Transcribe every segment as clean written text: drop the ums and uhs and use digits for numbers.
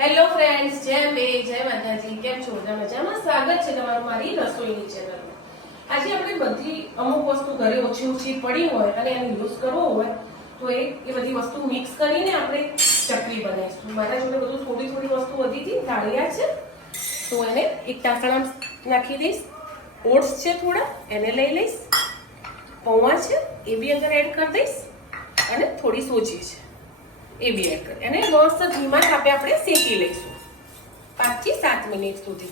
Hello friends, જય બે જય માતાજી. કેમ છો? મજામાં? સ્વાગત છે તમારું મારી રસોઈની ચેનલમાં. આજે આપણે બધી અમુક વસ્તુ ઘરે ઓછી ઓછી પડી હોય અને એને યુઝ કરવો હોય તો એ બધી વસ્તુ મિક્સ કરીને આપણે ચકરી બનાવીશું. મારા જોડે બધું થોડી થોડી વસ્તુ વધી હતી, ધાળિયા છે તો એને એક ટાંકણામાં નાખી દઈશ. ઓટ્સ છે થોડા, એને લઈ લઈશ. પૌવા છે એ બી અંદર એડ કરી દઈશ અને થોડી સોજી છે એ બી એડ કરી એને મસ્ત ધીમા તાપે આપણે શેકી લઈશું 5 થી 7 મિનિટ સુધી.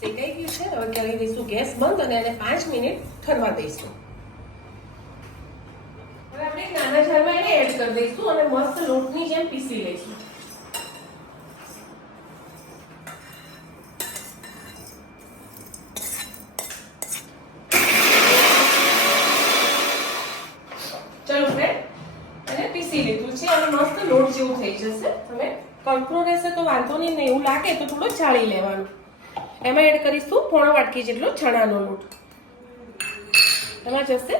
શેકાઈ ગયું છે. હવે કરી દઈશું ગેસ બંધ અને એને 5 મિનિટ ઠરવા દઈશું. હવે આપણે નાના જારમાં એને એડ કરી દઈશું અને મસ્ત લોટની જેમ પીસી લઈશું. ચલો ફ્રેન્ડ, એને પીસી લીધું છે અને મસ્ત લોટ જેવું થઈ જશે. તમે કડકરો રહેશે તો વાંધો નહીં, એવું લાગે તો થોડો ચાળી લેવાનું. એમાં એડ કરીશું પોણો વાટકી જેટલો ચણાનો લોટ. એમાં જશે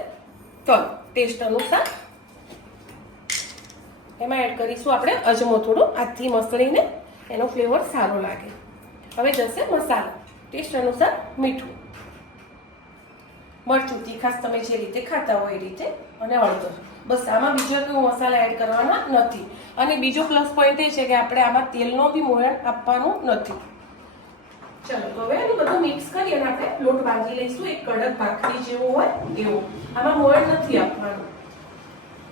તલ ટેસ્ટ અનુસાર. એમાં એડ કરીશું આપણે અજમો થોડો, હાથથી મસળીને એનો ફ્લેવર સારો લાગે. હવે જશે મસાલા ટેસ્ટ અનુસાર, મીઠું, મરચું તીખાસ તમે જે રીતે ખાતા હોય એ રીતે, અને હળદર. બસ આમાં બીજો કોઈ મસાલા એડ કરવાના નથી. અને બીજો પ્લસ પોઈન્ટ એ છે કે આપણે આમાં તેલનો બી મોયણ આપવાનું નથી. ચલો તો હવે એનું બધું મિક્સ કરી અને આપણે લોટ બાંધી લઈશું એક કડક ભાખરી જેવો હોય એવો. આમાં મોયણ નથી આપવાનું.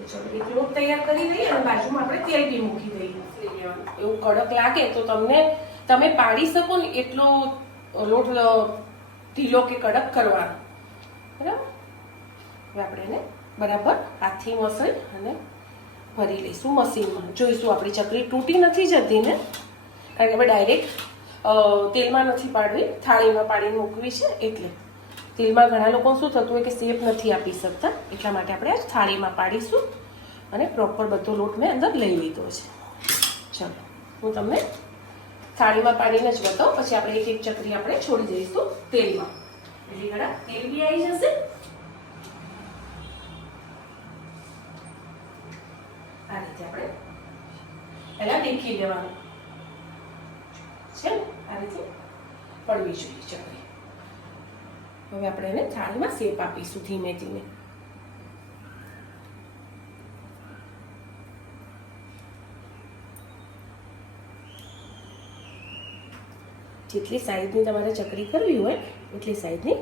ચલો એક લોટ તૈયાર કરી દઈએ અને બાજુમાં આપણે તેલ બી મૂકી દઈએ. એવું કડક લાગે તો તમે પાડી શકો ને એટલો લોટ ઢીલો કે કડક કરવાનો. બરાબર. હવે આપણે એને બરાબર હાથથી મસળી અને ભરી લઈશું મશીનમાં. જોઈશું આપણી ચકરી તૂટી નથી જતી ને, કારણ કે આપણે ડાયરેક્ટ તેલમાં નથી પાડવી, થાળીમાં પાડીને મૂકવી છે. એટલે તેલમાં ઘણા લોકો શું થતું હોય કે શેપ નથી આપી શકતા, એટલા માટે આપણે આ થાળીમાં પાડીશું. અને પ્રોપર બધો લોટ મેં અંદર લઈ લીધો છે. ચલો હું તમને થાળીમાં પાડીને જ બતાવું, પછી આપણે એક એક ચકરી આપણે છોડી દઈશું તેલમાં. એટલે ઘણા તેલ બી આવી જશે. આ રીતે આપણે પહેલા દેખી લેવાનું છે. આ રીતે પડવી જોઈએ ચકરી. હવે આપણે એને થાળીમાં શેપ આપીશું ધીમે ધીમે. જેટલી સાઈઝની તમારે ચકરી કરવી હોય એટલી સાઈઝની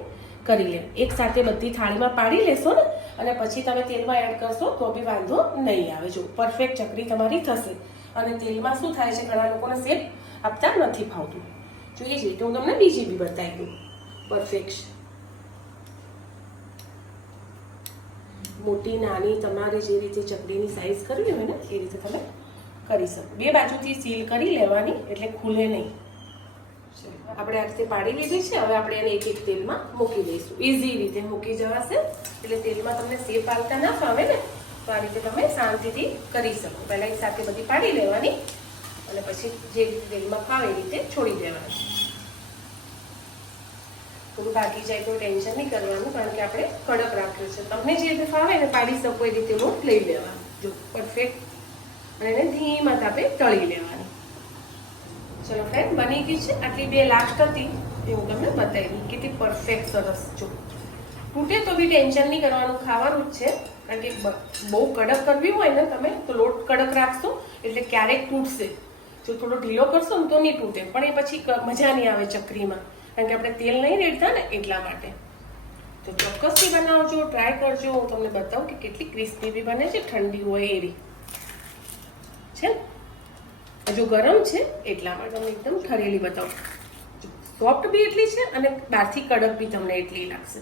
કરી લે. એક સાથે બધી થાળીમાં પાડી લેશો ને અને પછી તમે તેલમાં એડ કરશો તો બી વાંધો નહીં આવે. જો પરફેક્ટ ચકરી તમારી થશે. અને તેલમાં શું થાય છે, ઘણા લોકોને શેપ આપતા નથી ફાવતું. જો એ જ રીતે હું તમને બીજી બી બતાવી દઉં પરફેક્ટ. મોટી નાની તમારે જે રીતે ચકરીની સાઈઝ કરવી હોય ને એ રીતે તમે કરી શકો. બે બાજુથી સીલ કરી લેવાની એટલે ખુલે નહીં. આપણે આ રીતે પાડી લીધી છે. હવે આપણે એને એક એક તેલમાં મૂકી દઈશું. ઇઝી રીતે મૂકી જવાશે. એટલે તેલમાં તમને શેપ આવતા ના ફાવે ને તો આ રીતે તમે શાંતિથી કરી શકો. પહેલા એક સાથે બધી પાડી લેવાની અને પછી જે રીતે તેલમાં ફાવે એ રીતે છોડી દેવાની. થોડું ભાગી જાય તો ટેન્શન નહીં કરવાનું, કારણ કે આપણે કડક રાખ્યો છે. તમને જે રીતે ફાવે ને પાડી શકો એ રીતે લોટ લઈ લેવાનો. જો પરફેક્ટ. અને એને ધીમા તાપે તળી લેવાની. ચલો ફ્રેન્ડ, બની ગઈ છે. આટલી બે લાસ્ટ હતી એ હું તમને બતાવી દઉં. કેટલી પરફેક્ટ સરસ. જો તૂટે તો બી ટેન્શન નહીં કરવાનું, ખાવાનું જ છે. કારણ કે બહુ કડક કરવી હોય ને તમે તો લોટ કડક રાખશો એટલે ક્યારેક તૂટશે. જો થોડો ઢીલો કરશો ને તો નહીં તૂટે, પણ એ પછી મજા નહીં આવે ચકરીમાં, કારણ કે આપણે તેલ નહીં રેડતા ને એટલા માટે. તો ચોક્કસથી બનાવજો, ટ્રાય કરજો. હું તમને બતાવું કે કેટલી ક્રિસ્પી બી બને છે. ઠંડી હોય એવી છે ને, હજુ ગરમ છે એટલા માટે તમને એકદમ ઠરેલી બતાવું. સોફ્ટ બી એટલી છે અને બહારથી કડક બી તમને એટલી લાગશે.